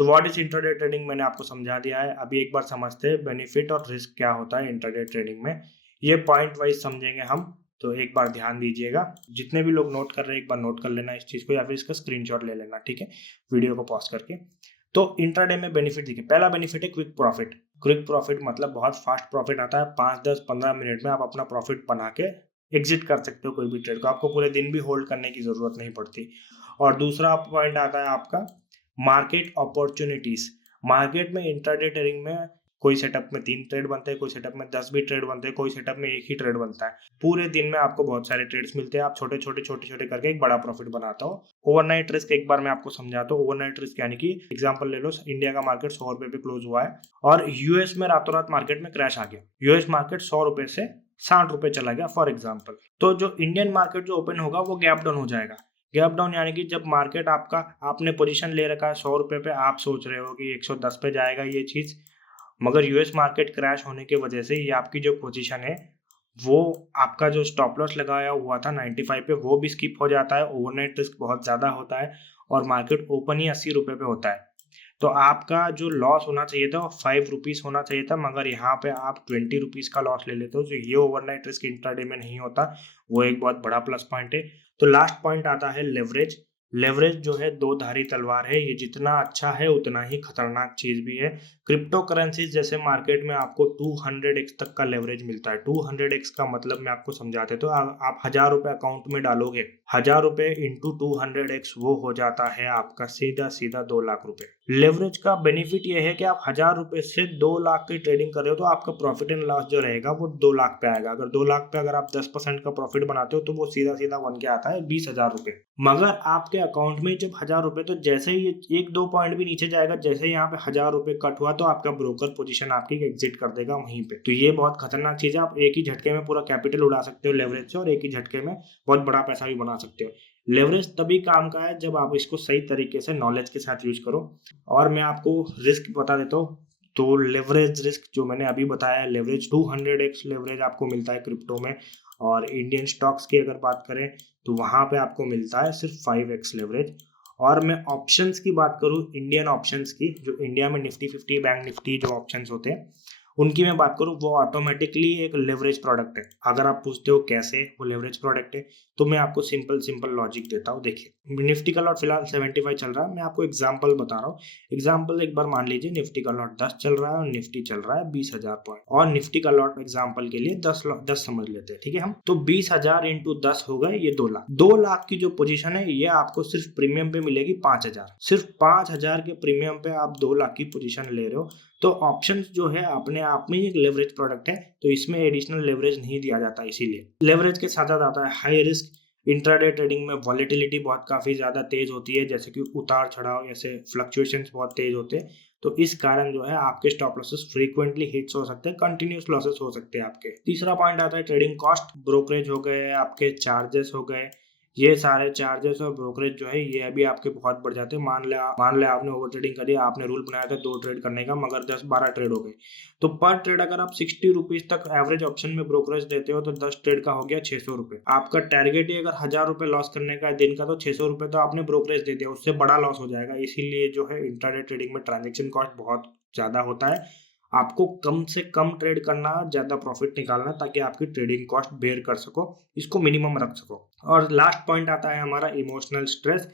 तो what is intraday trading मैंने आपको समझा दिया है। अभी एक बार समझते हैं बेनिफिट और रिस्क क्या होता है इंट्राडे ट्रेडिंग में। ये पॉइंट वाइज समझेंगे हम, तो एक बार ध्यान दीजिएगा। जितने भी लोग नोट कर रहे हैं एक बार नोट कर लेना इस चीज को, या फिर इसका स्क्रीनशॉट ले लेना, ठीक है, वीडियो को पॉज करके। तो इंट्राडे में बेनिफिट देखिए, पहला बेनिफिट है क्विक प्रॉफिट। क्विक प्रॉफिट मतलब बहुत फास्ट प्रॉफिट आता है, 5-10-15 मिनट में आप अपना प्रॉफिट बना के एग्जिट कर सकते हो कोई भी ट्रेड को, आपको पूरे दिन भी होल्ड करने की जरूरत नहीं पड़ती। और दूसरा पॉइंट आता है आपका मार्केट अपॉर्चुनिटीज। मार्केट में इंट्राडे ट्रेडिंग में कोई सेटअप में 3 ट्रेड बनते हैं, कोई सेटअप में 10 भी ट्रेड बनते हैं, कोई सेटअप में एक ही ट्रेड बनता है। पूरे दिन में आपको बहुत सारे ट्रेड्स मिलते हैं, आप छोटे छोटे करके एक बड़ा प्रॉफिट बनाता हो। ओवरनाइट रिस्क एक बार मैं आपको समझाता हूँ। ओवरनाइट रिस्क यानी कि एग्जांपल ले लो, इंडिया का मार्केट 100 रुपए पे क्लोज हुआ है और यूएस में रातों रात मार्केट में क्रैश आ गया, यूएस मार्केट 100 रुपए से 60 रुपए चला गया फॉर एग्जाम्पल। तो जो इंडियन मार्केट जो ओपन होगा वो गैप डाउन हो जाएगा। गैप डाउन यानी कि जब मार्केट आपका, आपने पोजीशन ले रखा है 100 रुपए पे, आप सोच रहे हो कि 110 पे जाएगा ये चीज, मगर यूएस मार्केट क्रैश होने की वजह से ये आपकी जो पोजीशन है, वो आपका जो स्टॉप लॉस लगाया हुआ था 95 पे वो भी स्किप हो जाता है। ओवरनाइट रिस्क बहुत ज्यादा होता है और मार्केट ओपन ही 80 रुपए पे होता है। तो आपका जो लॉस होना चाहिए था वो 5 रुपीज होना चाहिए था, मगर यहाँ पे आप 20 रुपीज का लॉस ले लेते हो। तो ये ओवरनाइट रिस्क इंट्राडे में नहीं होता, वो एक बहुत बड़ा प्लस पॉइंट है। तो लास्ट पॉइंट आता है लेवरेज। लेवरेज जो है दो धारी तलवार है, ये जितना अच्छा है उतना ही खतरनाक चीज भी है। क्रिप्टो करेंसीज जैसे मार्केट में आपको 200x तक का लेवरेज मिलता है। 200x का मतलब मैं आपको समझाते, तो आप 1000 रुपए अकाउंट में डालोगे, 1000 रुपए इंटू 200x वो हो जाता है आपका सीधा सीधा 2 लाख रुपए। लेवरेज का बेनिफिट ये है कि आप 1000 रुपए से 2 लाख की ट्रेडिंग कर रहे हो तो आपका प्रॉफिट एंड लॉस जो रहेगा वो 2 लाख पे आएगा। अगर 2 लाख पे अगर आप 10% का प्रॉफिट बनाते हो तो वो सीधा सीधा बन के आता है 20,000 रुपए। मगर आपके अकाउंट में जब 1000 रुपए, तो जैसे ही एक दो पॉइंट भी नीचे जाएगा, जैसे ही यहाँ पे 1000 रुपए कट हुआ तो आपका ब्रोकर पोजीशन आपकी एग्जिट कर देगा वहीं पे। तो ये बहुत खतरनाक चीज है, आप एक ही झटके में पूरा कैपिटल उड़ा सकते हो लेवरेज से, और एक ही झटके में बहुत बड़ा पैसा भी बना सकते हो। लेवरेज तभी काम का है जब आप इसको सही तरीके से नॉलेज के साथ यूज करो। और मैं आपको रिस्क बता देता हूँ। तो लेवरेज रिस्क जो मैंने अभी बताया, लेवरेज 200x लेवरेज आपको मिलता है क्रिप्टो में। और इंडियन स्टॉक्स की अगर बात करें तो वहां पे आपको मिलता है सिर्फ 5x लेवरेज। और मैं ऑप्शंस की बात करूं, इंडियन ऑप्शंस की, जो इंडिया में निफ्टी 50 बैंक निफ्टी जो ऑप्शंस होते हैं उनकी मैं बात करूं, वो ऑटोमेटिकली एक लेवरेज प्रोडक्ट है। अगर आप पूछते हो कैसे वो लेवरेज प्रोडक्ट है, तो मैं आपको सिंपल लॉजिक देता हूँ। देखिए, निफ्टी का लॉट फिलहाल 75 चल रहा है, मैं आपको एग्जांपल बता रहा हूँ। एग्जांपल एक बार मान लीजिए, निफ्टी का लॉट 10 चल रहा है और निफ्टी चल रहा है 20,000 पॉइंट, और निफ्टी का लॉट एग्जांपल के लिए 10 समझ लेते हैं, ठीक है हम। तो 20,000 इंटू 10 हो गए ये 2 लाख। 2 लाख की जो पोजीशन है ये आपको सिर्फ प्रीमियम पे मिलेगी 5,000। सिर्फ 5,000 के प्रीमियम पे आप 2 लाख की पोजीशन ले रहे हो। तो ऑप्शंस जो है अपने आप में एक लेवरेज प्रोडक्ट है, तो इसमें एडिशनल लेवरेज नहीं दिया जाता। इसीलिए लेवरेज के साथ साथ आता है हाई रिस्क। इंट्राडे ट्रेडिंग में वॉलेटिलिटी बहुत काफी ज्यादा तेज होती है, जैसे कि उतार चढ़ाव, ऐसे फ्लक्चुएशंस बहुत तेज होते हैं। तो इस कारण जो है आपके स्टॉप लॉसेस फ्रीक्वेंटली हिट्स हो सकते हैं, कंटिन्यूस लॉसेस हो सकते हैं आपके। तीसरा पॉइंट आता है ट्रेडिंग कॉस्ट। ब्रोकरेज हो गए, आपके चार्जेस हो गए, ये सारे चार्जेस और ब्रोकरेज जो है ये भी आपके बहुत बढ़ जाते हैं। मान ले आपने ओवर ट्रेडिंग करी, आपने रूल बनाया था 2 ट्रेड करने का, मगर 10-12 ट्रेड हो गए। तो पर ट्रेड अगर आप 60 रुपीज तक एवरेज ऑप्शन में ब्रोकरेज देते हो तो 10 ट्रेड का हो गया 600 रुपए। आपका टारगेट ही अगर 1000 रुपए लॉस करने का दिन का, तो 600 रुपए तो आपने ब्रोकरेज दे दिया, उससे बड़ा लॉस हो जाएगा। इसीलिए जो है इंट्राडे ट्रेडिंग में ट्रांजेक्शन कॉस्ट बहुत ज्यादा होता है। आपको कम से कम ट्रेड करना, ज्यादा प्रॉफिट निकालना, ताकि आपकी ट्रेडिंग कॉस्ट बेयर कर सको, इसको मिनिमम रख सको। और लास्ट पॉइंट आता है हमारा इमोशनल स्ट्रेस।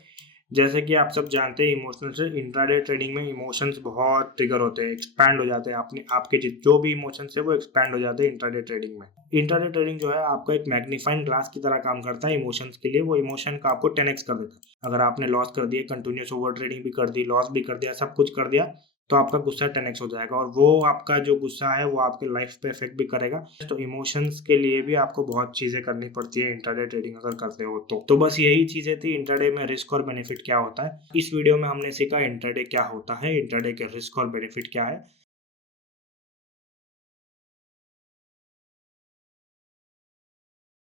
जैसे कि आप सब जानते हैं, इमोशनल स्ट्रेस, इंट्राडे ट्रेडिंग में इमोशंस बहुत ट्रिगर होते हैं, एक्सपैंड हो जाते हैं। आपने आपके जो भी इमोशंस है वो एक्सपैंड हो जाते हैं इंट्राडे ट्रेडिंग में। इंट्राडे ट्रेडिंग जो है आपका एक मैग्नीफाइंग ग्लास की तरह काम करता है इमोशंस के लिए। वो इमोशन का आपको 10x कर देता है। अगर आपने लॉस कर दिया, कंटिन्यूस ओवर ट्रेडिंग भी कर दी, लॉस भी कर दिया, सब कुछ कर दिया, तो आपका गुस्सा 10x हो जाएगा, और वो आपका जो गुस्सा है वो आपके लाइफ पे इफेक्ट भी करेगा। तो इमोशंस के लिए भी आपको बहुत चीजें करनी पड़ती है इंट्राडे ट्रेडिंग अगर करते हो तो बस यही चीजें थी इंट्राडे में रिस्क और बेनिफिट क्या होता है। इस वीडियो में हमने सीखा इंट्राडे क्या होता है, इंट्राडे के रिस्क और बेनिफिट क्या है।